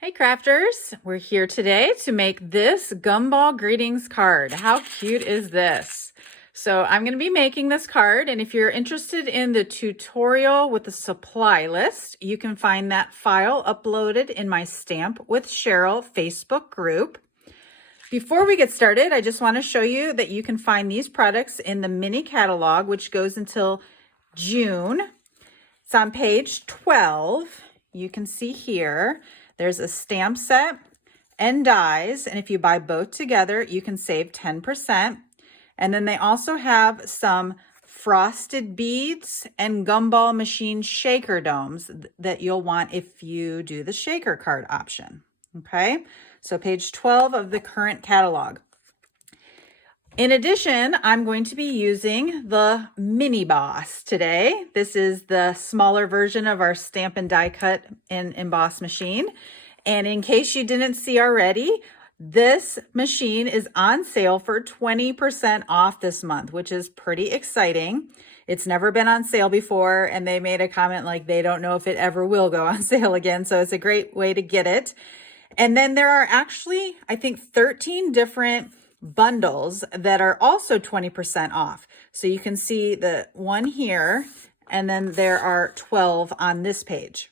Hey crafters, we're here today to make this Gumball Greetings card. How cute is this? So I'm going to be making this card, and if you're interested in the tutorial with the supply list, you can find that file uploaded in my Stamp with Cheryl Facebook group. Before we get started, I just want to show you that you can find these products in the mini catalog, which goes until June. It's on page 12. You can see here. There's a stamp set and dies, and if you buy both together, you can save 10%. And then they also have some frosted beads and gumball machine shaker domes that you'll want if you do the shaker card option. Okay, so page 12 of the current catalog. In addition, I'm going to be using the Mini Boss today. This is the smaller version of our stamp and die cut and emboss machine. And in case you didn't see already, this machine is on sale for 20% off this month, which is pretty exciting. It's never been on sale before, and they made a comment like they don't know if it ever will go on sale again. So it's a great way to get it. And then there are actually, I think, 13 different bundles that are also 20% off. So you can see the one here, and then there are 12 on this page.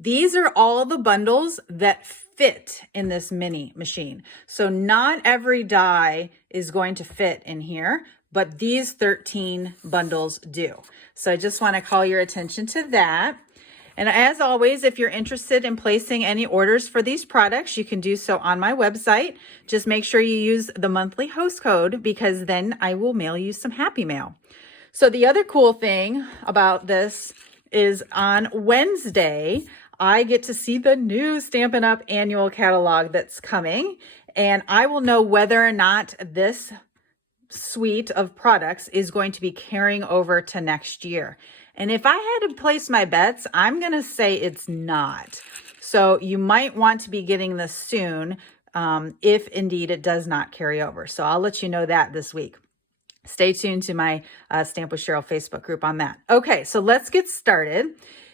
These are all the bundles that fit in this mini machine. So not every die is going to fit in here, but these 13 bundles do. So I just want to call your attention to that. And as always, if you're interested in placing any orders for these products, you can do so on my website. Just make sure you use the monthly host code, because then I will mail you some happy mail. So the other cool thing about this is on Wednesday, I get to see the new Stampin' Up! Annual catalog that's coming, and I will know whether or not this suite of products is going to be carrying over to next year. And if I had to place my bets, I'm going to say it's not. So you might want to be getting this soon if indeed it does not carry over. So I'll let you know that this week. Stay tuned to my Stamp with Cheryl Facebook group on that. Okay, so let's get started.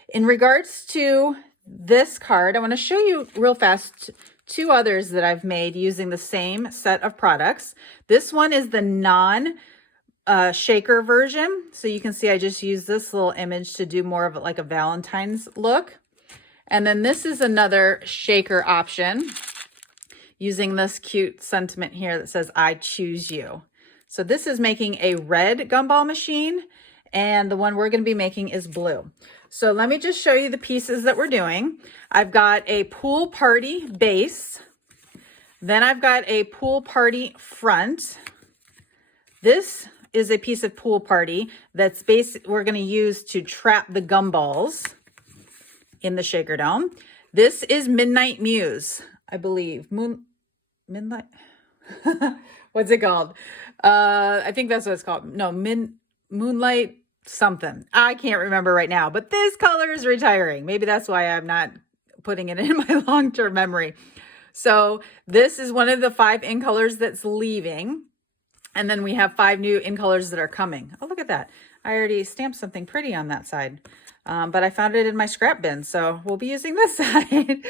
In regards to this card, I want to show you real fast two others that I've made using the same set of products. This one is the non-shaker version. So you can see I just used this little image to do more of like a Valentine's look. And then this is another shaker option using this cute sentiment here that says, "I choose you." So this is making a red gumball machine, and the one we're going to be making is blue. So let me just show you the pieces that we're doing. I've got a pool party base. Then I've got a pool party front. This is a piece of pool party that's we're going to use to trap the gumballs in the shaker dome. This is Midnight Muse, I believe. Midnight? What's it called? I think that's what it's called. No, Moonlight something. I can't remember right now, but this color is retiring. Maybe that's why I'm not putting it in my long-term memory. So this is one of the 5 in colors that's leaving. And then we have 5 new in colors that are coming. Oh, look at that. I already stamped something pretty on that side, but I found it in my scrap bin. So we'll be using this side.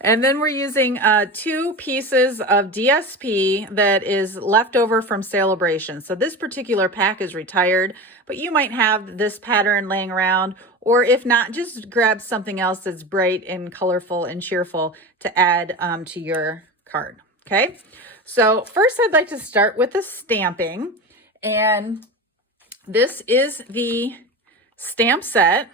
And then we're using 2 pieces of DSP that is left over from Celebration. So this particular pack is retired, but you might have this pattern laying around, or if not, just grab something else that's bright and colorful and cheerful to add to your card. Okay, so first I'd like to start with the stamping, and this is the stamp set.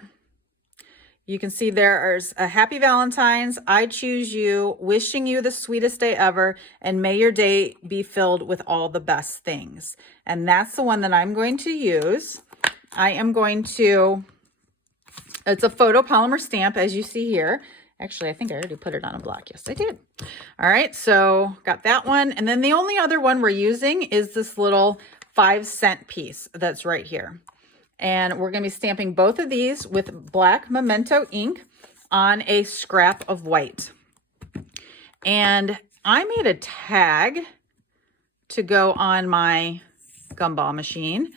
You can see there's a Happy Valentine's, I choose you, wishing you the sweetest day ever, and may your day be filled with all the best things. And that's the one that I'm going to use. It's a photopolymer stamp, as you see here. Actually, I think I already put it on a block. Yes, I did. All right, so got that one. And then the only other one we're using is this little 5-cent piece that's right here. And we're going to be stamping both of these with black Memento ink on a scrap of white. And I made a tag to go on my gumball machine,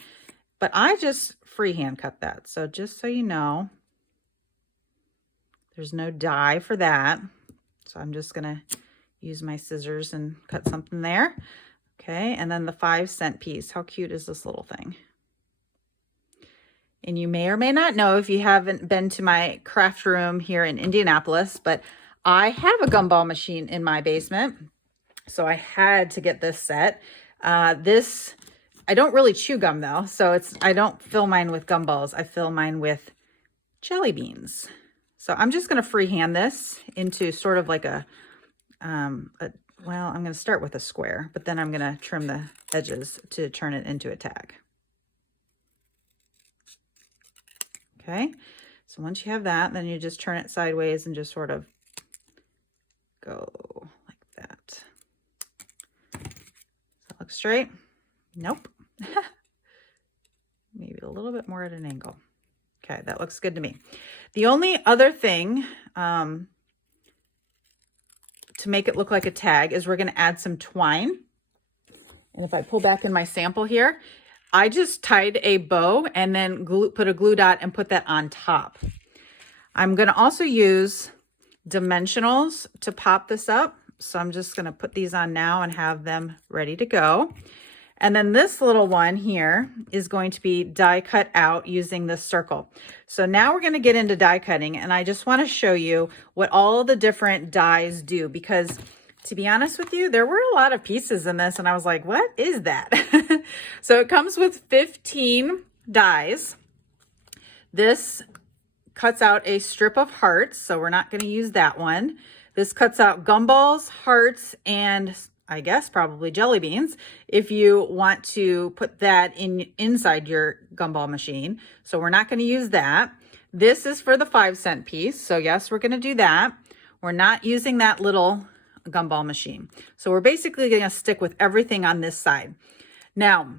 but I just freehand cut that. So just so you know, there's no die for that. So I'm just gonna use my scissors and cut something there. Okay, and then the 5-cent piece. How cute is this little thing? And you may or may not know if you haven't been to my craft room here in Indianapolis, but I have a gumball machine in my basement. So I had to get this set. I don't really chew gum though. So I don't fill mine with gumballs. I fill mine with jelly beans. So I'm just going to freehand this into sort of like well, I'm going to start with a square, but then I'm going to trim the edges to turn it into a tag. Okay, so once you have that, then you just turn it sideways and just sort of go like that. Does that look straight? Nope. Maybe a little bit more at an angle. Okay, that looks good to me. The only other thing to make it look like a tag is we're going to add some twine. And if I pull back in my sample here, I just tied a bow and then put a glue dot and put that on top. I'm going to also use dimensionals to pop this up. So I'm just going to put these on now and have them ready to go. And then this little one here is going to be die cut out using this circle. So now we're going to get into die cutting, and I just want to show you what all the different dies do, because to be honest with you, there were a lot of pieces in this and I was like, what is that? So it comes with 15 dies. This cuts out a strip of hearts, so we're not going to use that one. This cuts out gumballs, hearts, and I guess probably jelly beans if you want to put that inside your gumball machine. So we're not going to use that. This is for the 5-cent piece. So yes, we're going to do that. We're not using that little gumball machine. So we're basically going to stick with everything on this side. Now,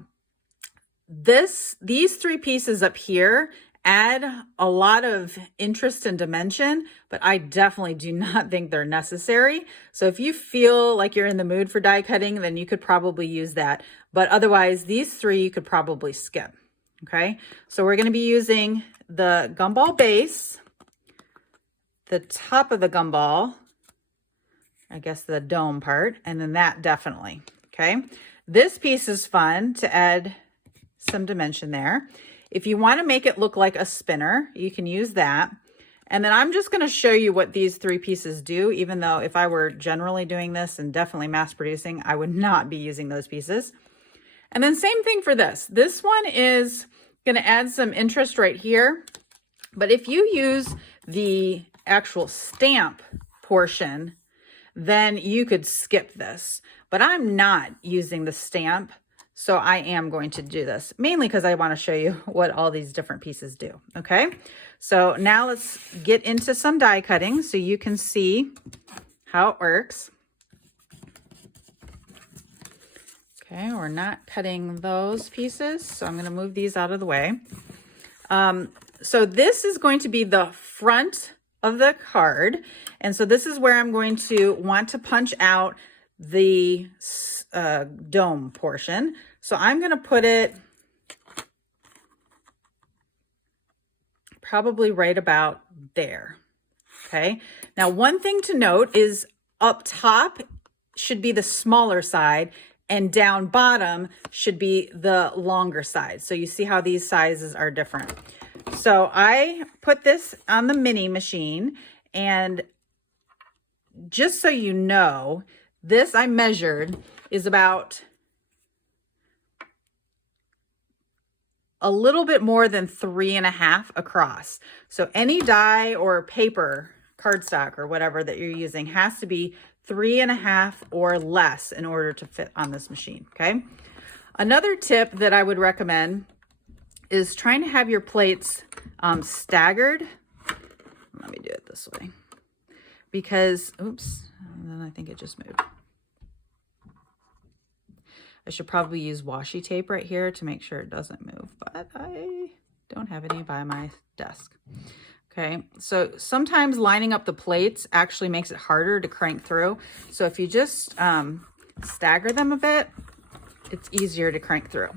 these 3 pieces up here add a lot of interest and dimension, but I definitely do not think they're necessary. So if you feel like you're in the mood for die cutting, then you could probably use that. But otherwise, these 3 you could probably skip. Okay, so we're going to be using the gumball base, the top of the gumball, I guess the dome part, and then that definitely. Okay, this piece is fun to add some dimension there. If you want to make it look like a spinner, you can use that. And then I'm just going to show you what these 3 pieces do, even though if I were generally doing this and definitely mass producing, I would not be using those pieces. And then same thing for this. This one is going to add some interest right here. But if you use the actual stamp portion, then you could skip this. But I'm not using the stamp, so I am going to do this, mainly because I want to show you what all these different pieces do. Okay, so now let's get into some die cutting so you can see how it works. Okay, we're not cutting those pieces, so I'm going to move these out of the way. So this is going to be the front of the card. And so this is where I'm going to want to punch out the dome portion. So I'm going to put it probably right about there. Okay. Now, one thing to note is up top should be the smaller side and down bottom should be the longer side. So you see how these sizes are different. So I put this on the mini machine, and just so you know, this I measured is about a little bit more than 3.5 across. So any die or paper, cardstock or whatever that you're using has to be 3.5 or less in order to fit on this machine. Okay. Another tip that I would recommend is trying to have your plates staggered. Let me do it this way because, oops, and then I think it just moved. I should probably use washi tape right here to make sure it doesn't move, but I don't have any by my desk. Okay, so sometimes lining up the plates actually makes it harder to crank through. So if you just stagger them a bit, it's easier to crank through.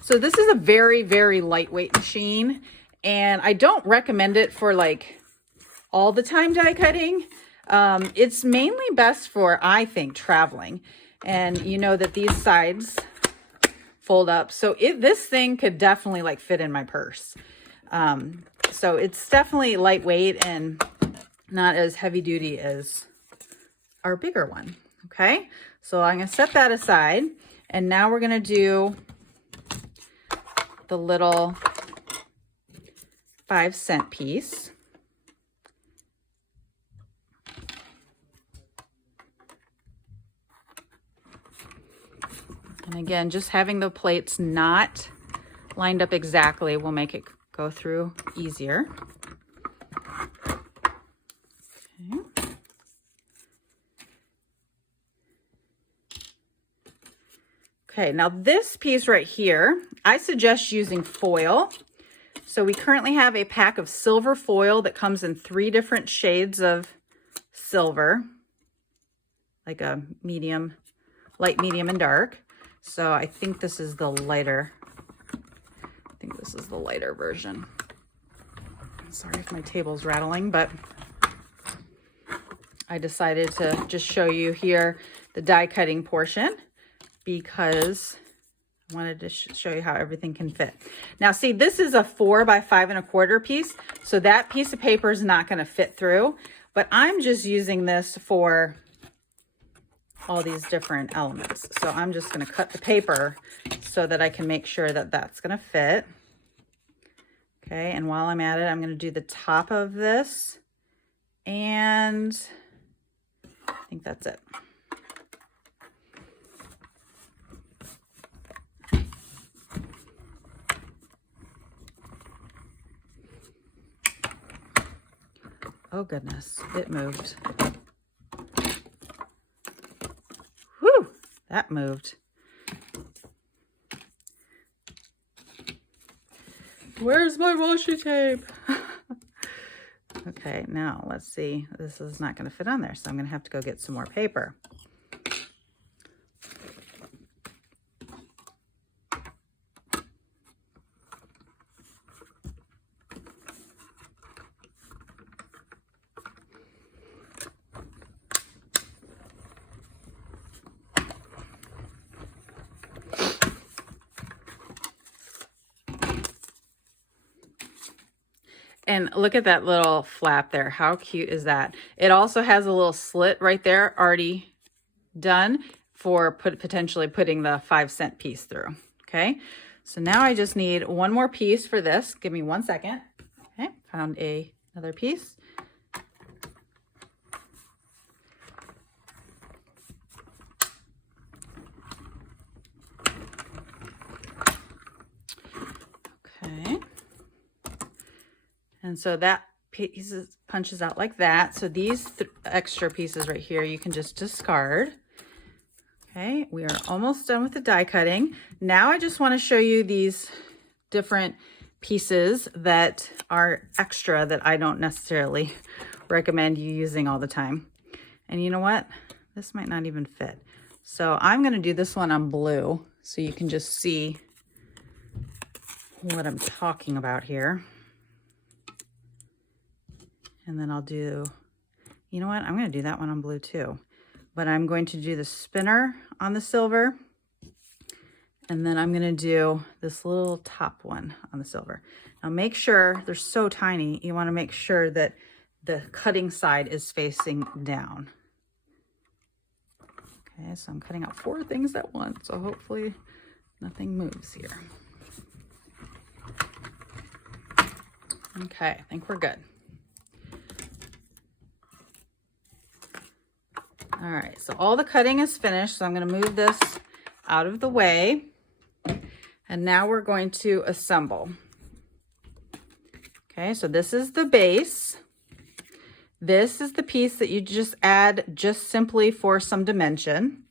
So this is a very, very lightweight machine, and I don't recommend it for like all the time die cutting. It's mainly best for, I think, traveling. And you know that these sides fold up. So this thing could definitely like fit in my purse. So it's definitely lightweight and not as heavy duty as our bigger one. Okay, so I'm going to set that aside. And now we're going to do the little 5-cent piece. And again, just having the plates not lined up exactly will make it go through easier. Okay. Okay, now this piece right here, I suggest using foil. So we currently have a pack of silver foil that comes in 3 different shades of silver, like a medium, light, medium, and dark. So I think this is the lighter. I think this is the lighter version. Sorry if my table's rattling, but I decided to just show you here the die cutting portion because I wanted to show you how everything can fit. Now see, this is a 4 by 5 1/4 piece. So that piece of paper is not going to fit through, but I'm just using this for all these different elements. So I'm just going to cut the paper so that I can make sure that that's going to fit. Okay, and while I'm at it, I'm going to do the top of this, and I think that's it. Oh goodness, it moved. Whew, that moved. Where's my washi tape? Okay, now let's see. This is not going to fit on there, so I'm going to have to go get some more paper. And look at that little flap there. How cute is that? It also has a little slit right there already done for potentially putting the 5-cent piece through. Okay, so now I just need one more piece for this. Give me 1 second. Okay, found another piece. Okay. And so that piece punches out like that. So these extra pieces right here, you can just discard. Okay, we are almost done with the die cutting. Now I just want to show you these different pieces that are extra that I don't necessarily recommend you using all the time. And you know what? This might not even fit. So I'm going to do this one on blue so you can just see what I'm talking about here. And then I'll do, you know what? I'm going to do that one on blue too. But I'm going to do the spinner on the silver. And then I'm going to do this little top one on the silver. Now make sure, they're so tiny, you want to make sure that the cutting side is facing down. Okay, so I'm cutting out 4 things at once. So hopefully nothing moves here. Okay, I think we're good. All right, so all the cutting is finished. So I'm going to move this out of the way. And now we're going to assemble. Okay, so this is the base. This is the piece that you just add just simply for some dimension.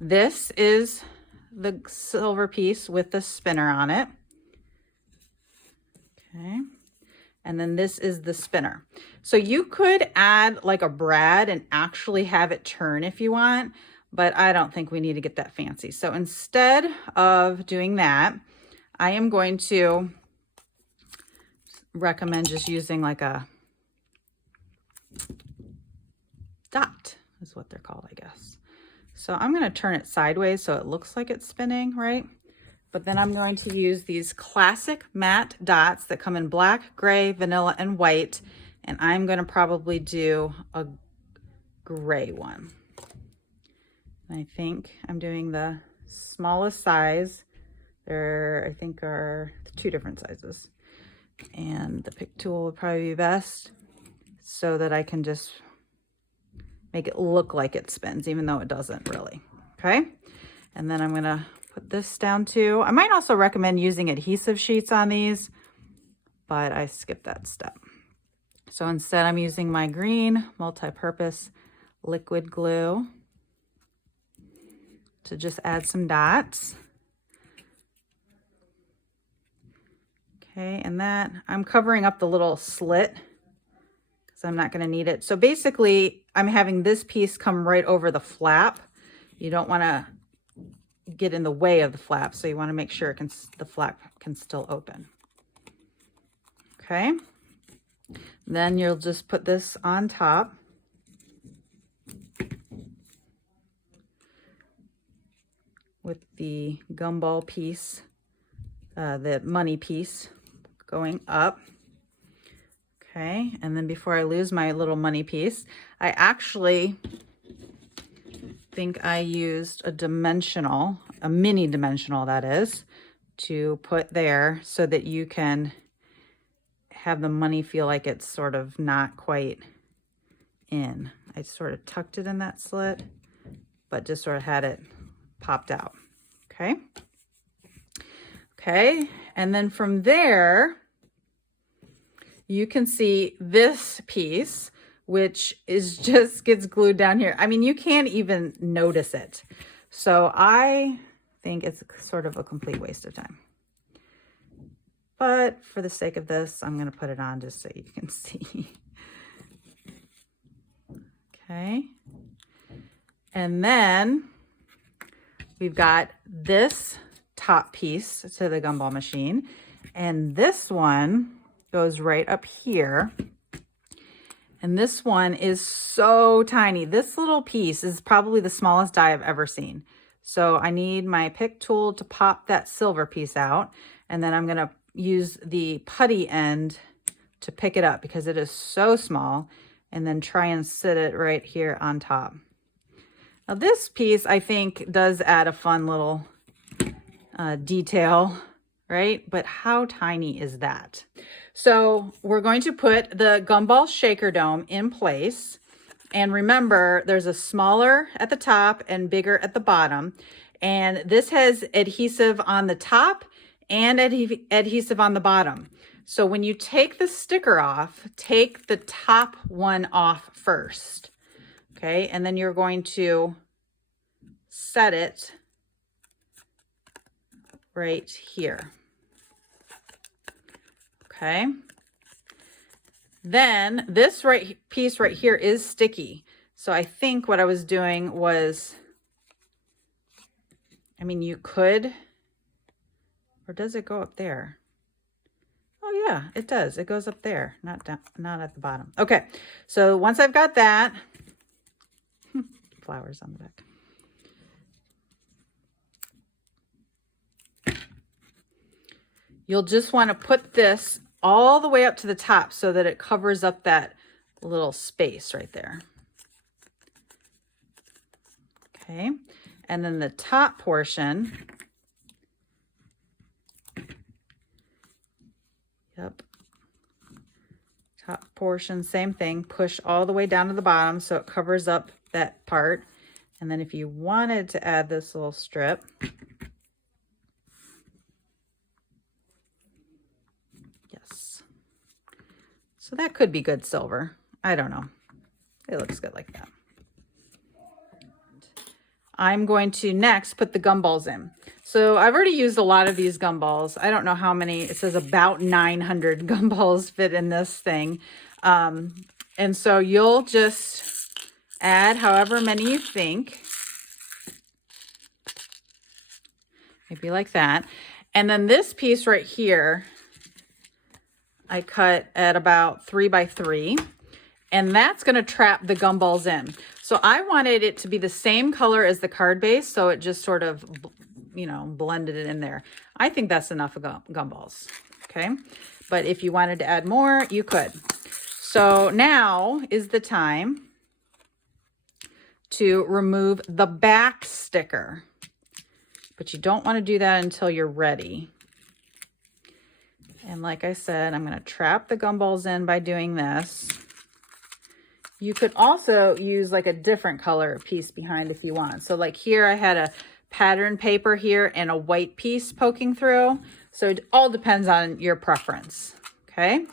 This is the silver piece with the spinner on it. Okay. And then this is the spinner. So you could add like a brad and actually have it turn if you want, but I don't think we need to get that fancy. So instead of doing that, I am going to recommend just using like a dot is what they're called, I guess. So I'm going to turn it sideways so it looks like it's spinning, right? But then I'm going to use these classic matte dots that come in black, gray, vanilla, and white. And I'm going to probably do a gray one. And I think I'm doing the smallest size. There, I think, are 2 different sizes. And the pick tool would probably be best so that I can just make it look like it spins, even though it doesn't really. Okay. And then I'm going to put this down too. I might also recommend using adhesive sheets on these, but I skipped that step. So instead I'm using my green multi-purpose liquid glue to just add some dots. Okay, and that I'm covering up the little slit because I'm not going to need it. So basically I'm having this piece come right over the flap. You don't want to get in the way of the flap, so you want to make sure the flap can still open. Okay, then you'll just put this on top. With the gumball piece, the money piece going up. Okay, and then before I lose my little money piece, I actually think I used a mini dimensional that is, to put there so that you can have the money feel like it's sort of not quite in. I sort of tucked it in that slit, but just sort of had it popped out. Okay. Okay, and then from there, you can see this piece, which is just gets glued down here. I mean, you can't even notice it. So I think it's sort of a complete waste of time. But for the sake of this, I'm going to put it on just so you can see. Okay. And then we've got this top piece to the gumball machine. And this one goes right up here. And this one is so tiny. This little piece is probably the smallest die I've ever seen. So I need my pick tool to pop that silver piece out. And then I'm going to use the putty end to pick it up because it is so small. And then try and sit it right here on top. Now this piece, I think, does add a fun little detail, right? But how tiny is that? So we're going to put the gumball shaker dome in place. And remember, there's a smaller at the top and bigger at the bottom. And this has adhesive on the top and adhesive on the bottom. So when you take the sticker off, take the top one off first. Okay, and then you're going to set it right here. Okay. Then this piece right here is sticky. So I think what I was doing was, I mean, you could, or does it go up there? Oh yeah, it does. It goes up there, not down, not at the bottom. Okay. So once I've got that, flowers on the back. You'll just want to put this all the way up to the top so that it covers up that little space right there. Okay, and then the top portion, yep, top portion, same thing, push all the way down to the bottom so it covers up that part. And then if you wanted to add this little strip, yes. So that could be good silver. I don't know. It looks good like that. I'm going to next put the gumballs in. So I've already used a lot of these gumballs. I don't know how many. It says about 900 gumballs fit in this thing. And so you'll just add however many you think. Maybe like that. And then this piece right here, I cut at about 3 by 3. and that's going to trap the gumballs in. So I wanted it to be the same color as the card base, so it just sort of, you know, blended it in there. I think that's enough of gumballs, okay? But if you wanted to add more, you could. So now is the time to remove the back sticker. But you don't want to do that until you're ready. And like I said, I'm going to trap the gumballs in by doing this. You could also use like a different color piece behind if you want. So like here I had a pattern paper here and a white piece poking through. So it all depends on your preference, okay?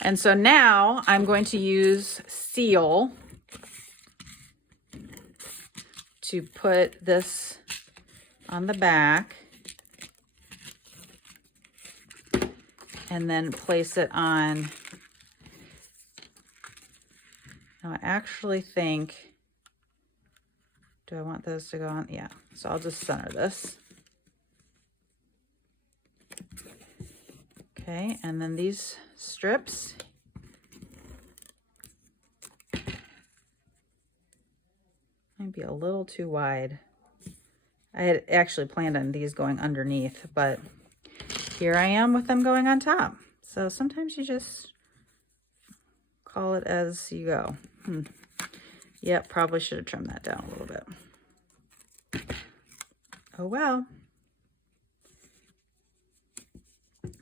And so now I'm going to use seal to put this on the back and then place it on. Now I actually think, do I want those to go on? Yeah, so I'll just center this. Okay, and then these strips, might be a little too wide. I had actually planned on these going underneath, but here I am with them going on top. So sometimes you just call it as you go. Yep, probably should have trimmed that down a little bit. Oh well.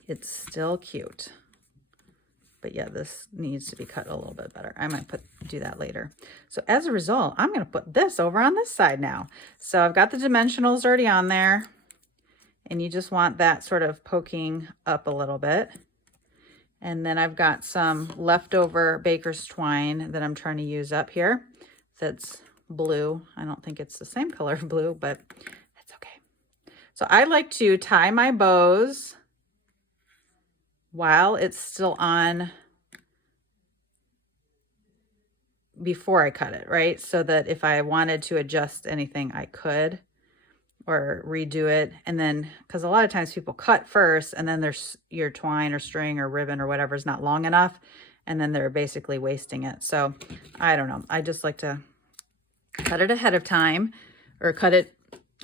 It's still cute. But yeah, this needs to be cut a little bit better. I might do that later. So as a result, I'm going to put this over on this side now. So I've got the dimensionals already on there. And you just want that sort of poking up a little bit. And then I've got some leftover baker's twine that I'm trying to use up here. That's blue. I don't think it's the same color of blue, but it's okay. So I like to tie my bows while it's still on before I cut it, right? So that if I wanted to adjust anything, I could, or redo it. And then, because a lot of times people cut first and then there's your twine or string or ribbon or whatever is not long enough, and then they're basically wasting it. So I don't know. I just like to cut it ahead of time, or cut it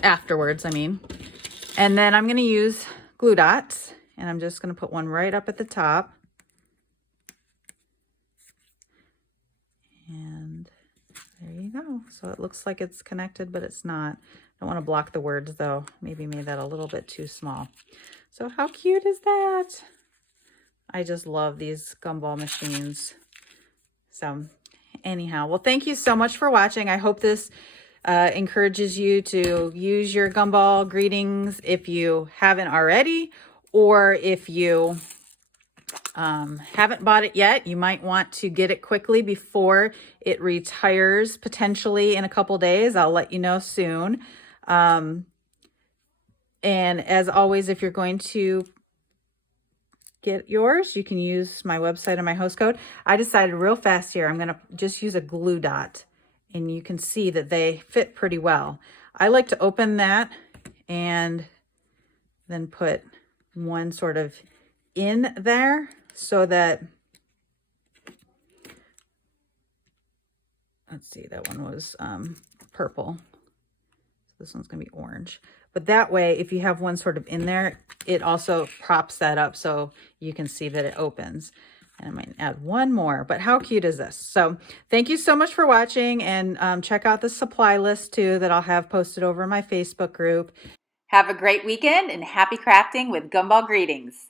afterwards, I mean. And then I'm going to use glue dots. And I'm just going to put one right up at the top. And there you go. So it looks like it's connected, but it's not. I don't want to block the words though. Maybe made that a little bit too small. So how cute is that? I just love these gumball machines. So anyhow, well, thank you so much for watching. I hope this encourages you to use your Gumball Greetings if you haven't already. Or if you haven't bought it yet, you might want to get it quickly before it retires, potentially in a couple days. I'll let you know soon. And as always, if you're going to get yours, you can use my website and my host code. I decided real fast here, I'm going to just use a glue dot, and you can see that they fit pretty well. I like to open that and then put one sort of in there so that, let's see, that one was purple. So this one's gonna be orange. But that way, if you have one sort of in there, it also props that up so you can see that it opens. And I might add one more, but how cute is this? So thank you so much for watching, and check out the supply list too that I'll have posted over in my Facebook group. Have a great weekend and happy crafting with Gumball Greetings.